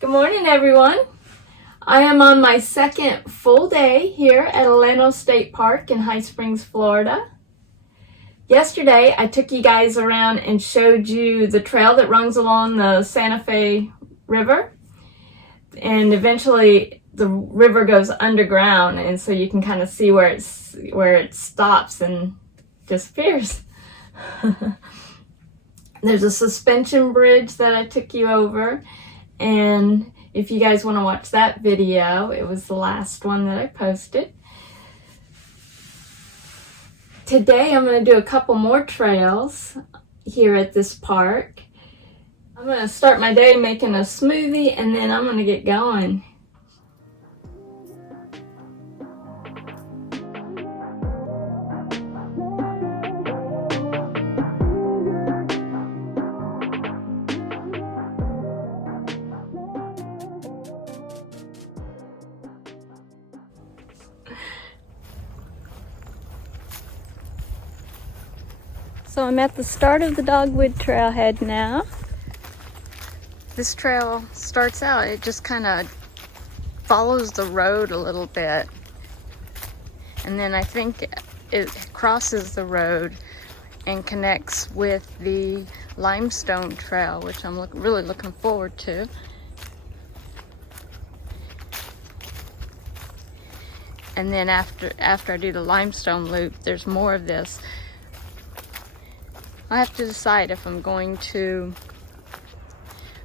Good morning, everyone. I am on my second full day here at Alano State Park in High Springs, Florida. Yesterday, I took you guys around and showed you the trail that runs along the Santa Fe River. And eventually, the river goes underground, and so you can kind of see where it stops and disappears. There's a suspension bridge that I took you over. And if you guys want to watch that video, it was the last one that I posted. Today I'm going to do a couple more trails here at this park. I'm going to start my day making a smoothie and then I'm going to get going. So I'm at the start of the Dogwood Trailhead now. This trail starts out, it just kind of follows the road a little bit. And then I think it crosses the road and connects with the limestone trail, which I'm really looking forward to. And then after I do the limestone loop, there's more of this. I have to decide if I'm going to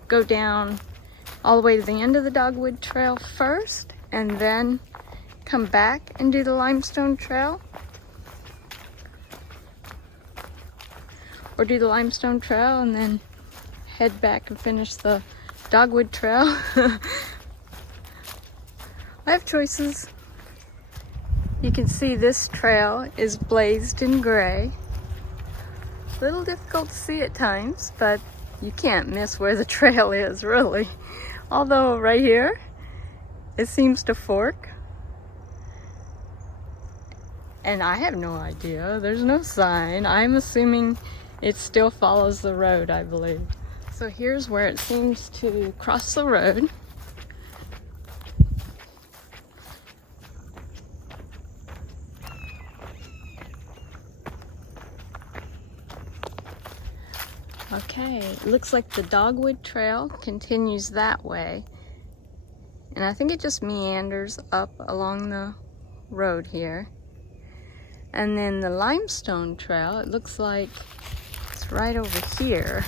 go down all the way to the end of the Dogwood Trail first and then come back and do the limestone trail, or do the limestone trail and then head back and finish the Dogwood Trail. I have choices. You can see this trail is blazed in gray. A little difficult to see at times, but you can't miss where the trail is, really. Although right here, it seems to fork. And I have no idea. There's no sign. I'm assuming it still follows the road, I believe. So here's where it seems to cross the road. Okay, it looks like the Dogwood Trail continues that way. And I think it just meanders up along the road here. And then the limestone trail, it looks like it's right over here.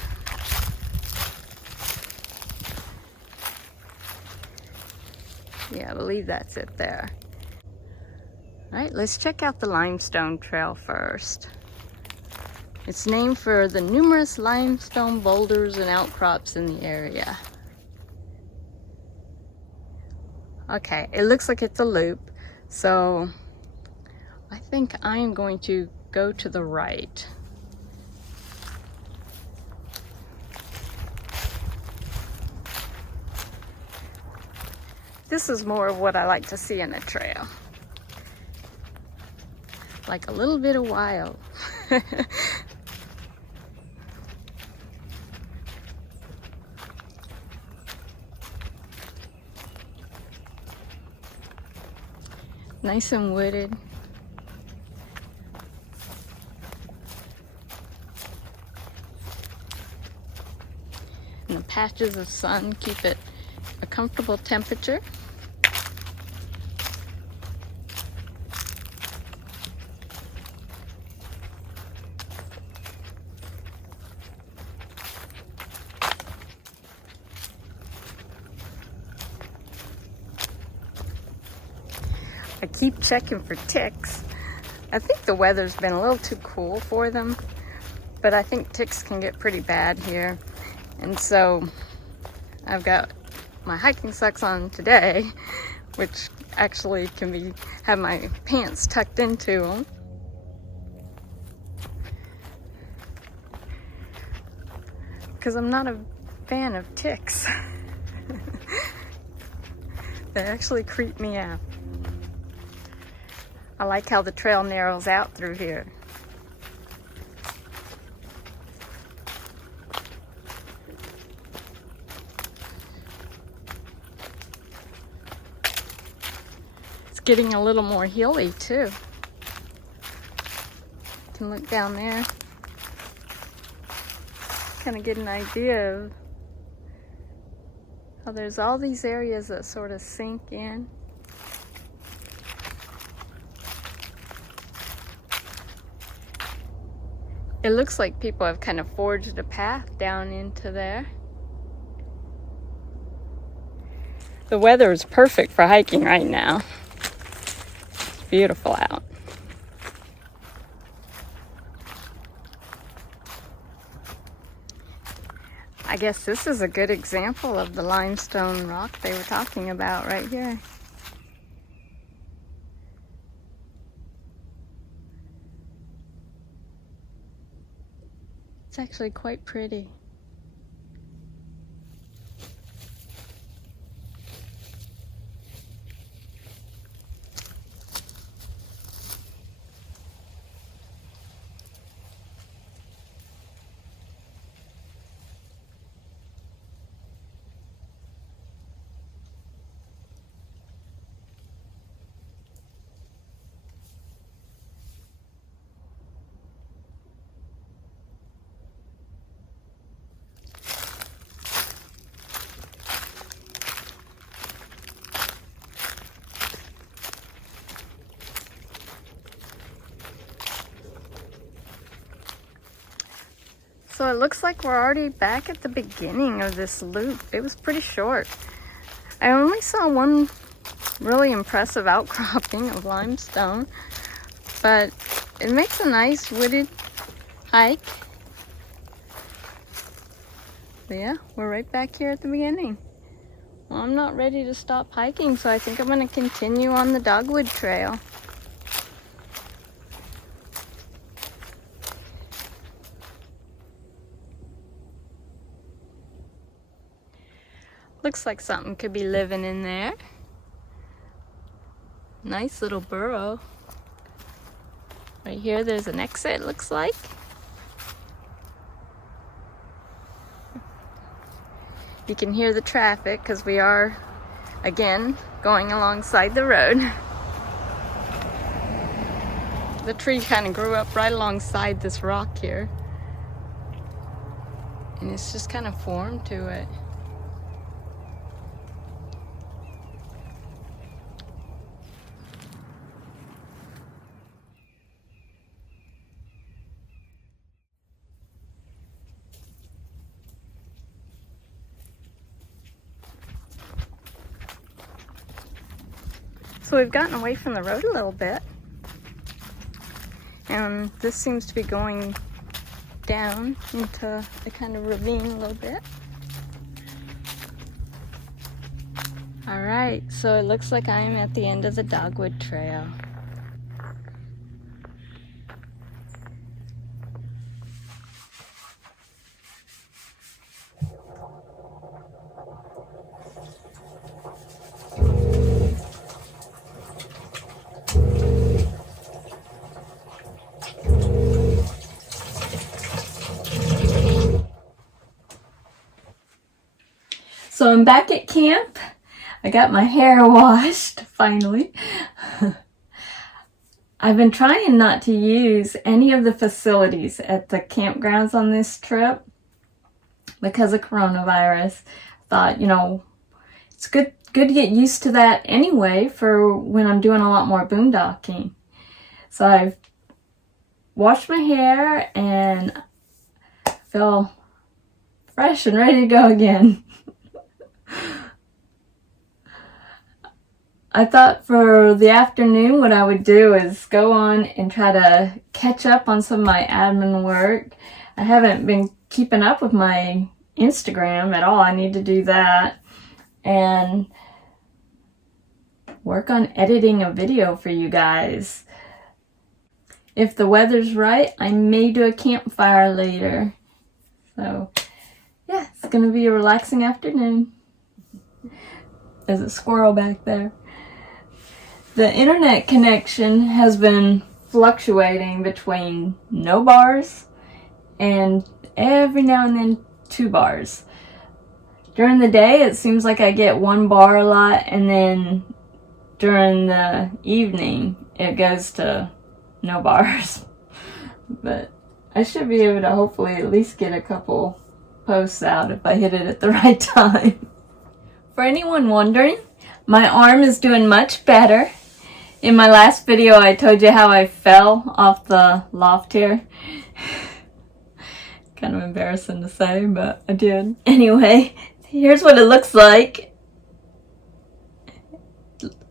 Yeah, I believe that's it there. All right, let's check out the limestone trail first. It's named for the numerous limestone boulders and outcrops in the area. Okay, it looks like it's a loop, so I think I'm going to go to the right. This is more of what I like to see in a trail. Like a little bit of wild. Nice and wooded. And the patches of sun keep it a comfortable temperature. I keep checking for ticks. I think the weather's been a little too cool for them, but I think ticks can get pretty bad here. And so I've got my hiking socks on today, which actually can have my pants tucked into them. Because I'm not a fan of ticks. They actually creep me out. I like how the trail narrows out through here. getting a little more hilly too. You can look down there, kind of get an idea of how there's all these areas that sort of sink in. It looks like people have kind of forged a path down into there. The weather is perfect for hiking right now. It's beautiful out. I guess this is a good example of the limestone rock they were talking about right here. It's actually quite pretty. So it looks like we're already back at the beginning of this loop. It was pretty short. I only saw one really impressive outcropping of limestone, but it makes a nice wooded hike. But yeah, we're right back here at the beginning. Well, I'm not ready to stop hiking, so I think I'm going to continue on the dogwood trail. Looks like something could be living in there. Nice little burrow. Right here, there's an exit, looks like. You can hear the traffic because we are, again, going alongside the road. The tree kind of grew up right alongside this rock here. And it's just kind of formed to it. So we've gotten away from the road a little bit, and this seems to be going down into a kind of ravine a little bit. All right, so it looks like I am at the end of the dogwood trail. So I'm back at camp. I got my hair washed, finally. I've been trying not to use any of the facilities at the campgrounds on this trip because of coronavirus. Thought, you know, it's good to get used to that anyway for when I'm doing a lot more boondocking. So I've washed my hair and feel fresh and ready to go again. I thought for the afternoon what I would do is go on and try to catch up on some of my admin work. I haven't been keeping up with my Instagram at all. I need to do that. And work on editing a video for you guys. If the weather's right, I may do a campfire later. So, yeah, it's going to be a relaxing afternoon. There's a squirrel back there. The internet connection has been fluctuating between no bars and every now and then 2 bars. During the day, it seems like I get 1 bar a lot, and then during the evening, it goes to no bars. But I should be able to hopefully at least get a couple posts out if I hit it at the right time. For anyone wondering, my arm is doing much better. In my last video, I told you how I fell off the loft here. Kind of embarrassing to say, but I did. Anyway, here's what it looks like.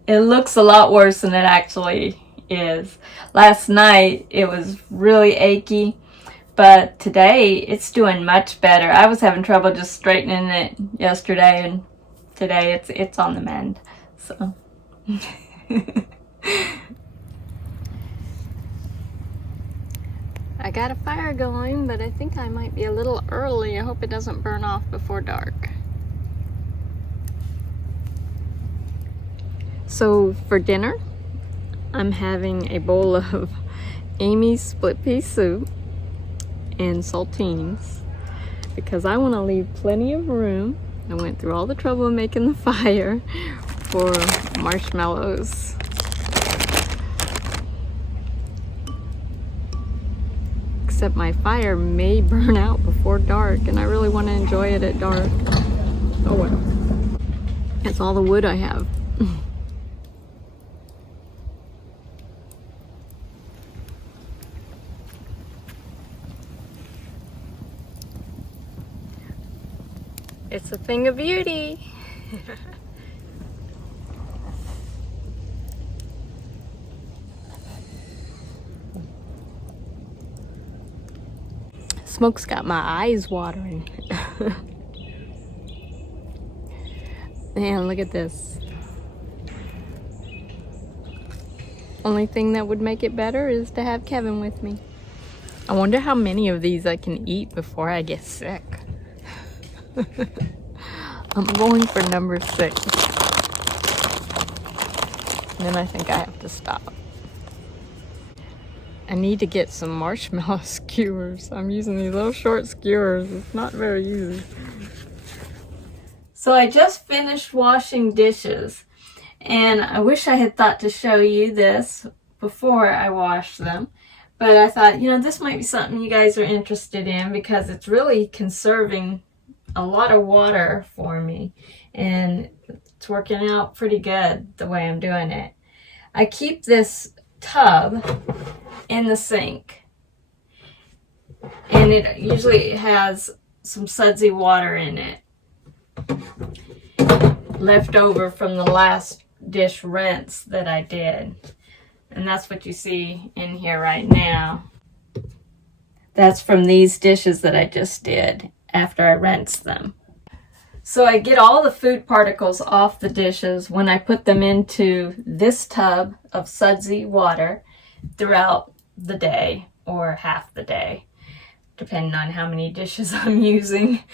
It looks a lot worse than it actually is. Last night, it was really achy, but today, it's doing much better. I was having trouble just straightening it yesterday, and today, it's on the mend, so... I got a fire going, but I think I might be a little early. I hope it doesn't burn off before dark. So for dinner, I'm having a bowl of Amy's split pea soup and saltines because I want to leave plenty of room. I went through all the trouble of making the fire for marshmallows. Except my fire may burn out before dark, and I really want to enjoy it at dark. Oh well. That's all the wood I have. It's a thing of beauty. Smoke's got my eyes watering. Man, look at this. Only thing that would make it better is to have Kevin with me. I wonder how many of these I can eat before I get sick. I'm going for number 6. And then I think I have to stop. I need to get some marshmallow skewers. I'm using these little short skewers. It's not very easy. So I just finished washing dishes, and I wish I had thought to show you this before I washed them. But I thought, you know, this might be something you guys are interested in because it's really conserving a lot of water for me. And it's working out pretty good the way I'm doing it. I keep this tub in the sink, and it usually has some sudsy water in it left over from the last dish rinse that I did, and that's what you see in here right now. That's from these dishes that I just did after I rinsed them. So I get all the food particles off the dishes when I put them into this tub of sudsy water throughout the day or half the day, depending on how many dishes I'm using.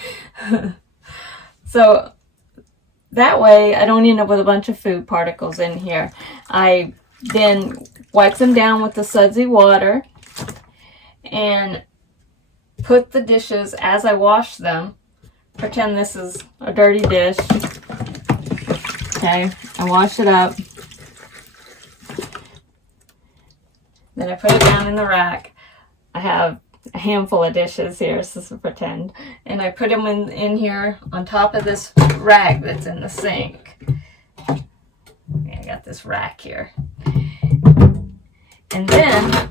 So that way I don't end up with a bunch of food particles in here. I then wipe them down with the sudsy water and put the dishes as I wash them. Pretend this is a dirty dish. Okay, I wash it up. Then I put it down in the rack. I have a handful of dishes here, so this is pretend. And I put them in here on top of this rag that's in the sink. I got this rack here. And then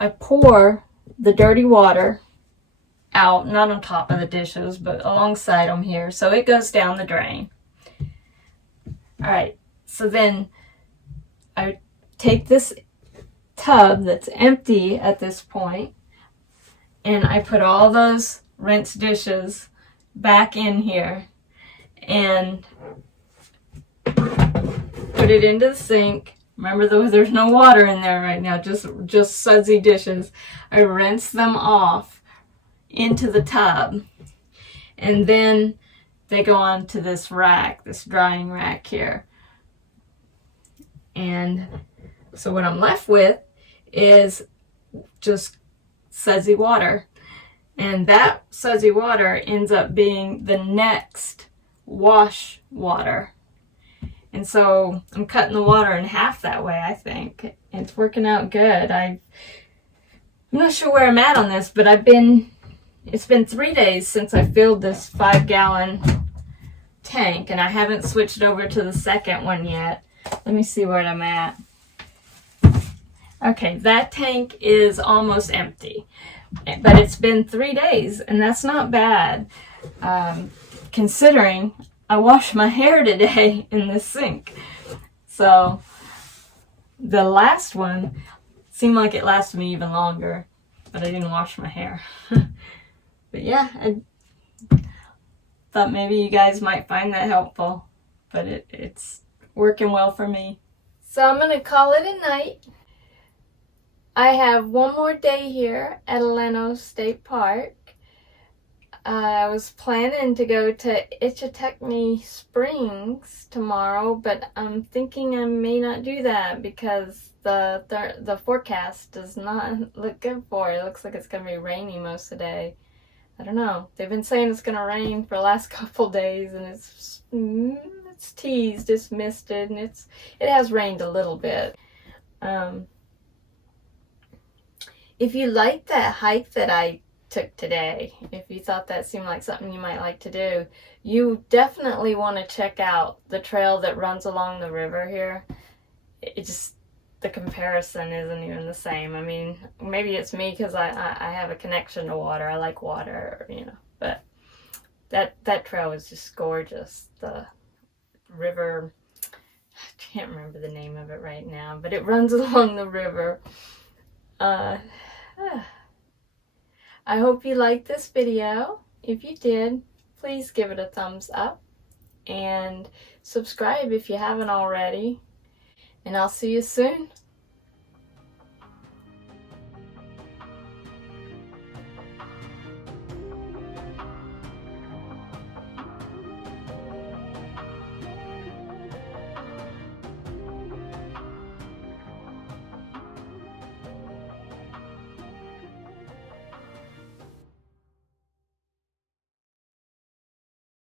I pour the dirty water out, not on top of the dishes, but alongside them here, so it goes down the drain. All right, so then I take this tub that's empty at this point, and I put all those rinsed dishes back in here and put it into the sink. Remember, there's no water in there right now, just sudsy dishes. I rinse them off into the tub, and then they go on to this rack, this drying rack here. And so what I'm left with is just sudsy water, and that sudsy water ends up being the next wash water. And so I'm cutting the water in half that way, I think. It's working out good. I'm not sure where I'm at on this, but it's been 3 days since I filled this 5-gallon tank, and I haven't switched over to the second one yet. Let me see where I'm at. Okay, that tank is almost empty, but it's been 3 days, and that's not bad, considering I washed my hair today in the sink. So the last one seemed like it lasted me even longer, but I didn't wash my hair. But yeah, I thought maybe you guys might find that helpful, but it's working well for me. So I'm going to call it a night. I have one more day here at Leno State Park. I was planning to go to Ichetekni Springs tomorrow, but I'm thinking I may not do that because the forecast does not look good for it. It looks like it's going to be rainy most of the day. I don't know. They've been saying it's going to rain for the last couple days, and it's teased, it's misted, and it has rained a little bit. If you liked that hike that I took today, if you thought that seemed like something you might like to do, you definitely want to check out the trail that runs along the river here. The comparison isn't even the same. I mean, maybe it's me because I have a connection to water. I like water, but that trail is just gorgeous. The river, I can't remember the name of it right now, but it runs along the river. I hope you liked this video. If you did, please give it a thumbs up and subscribe if you haven't already. And I'll see you soon.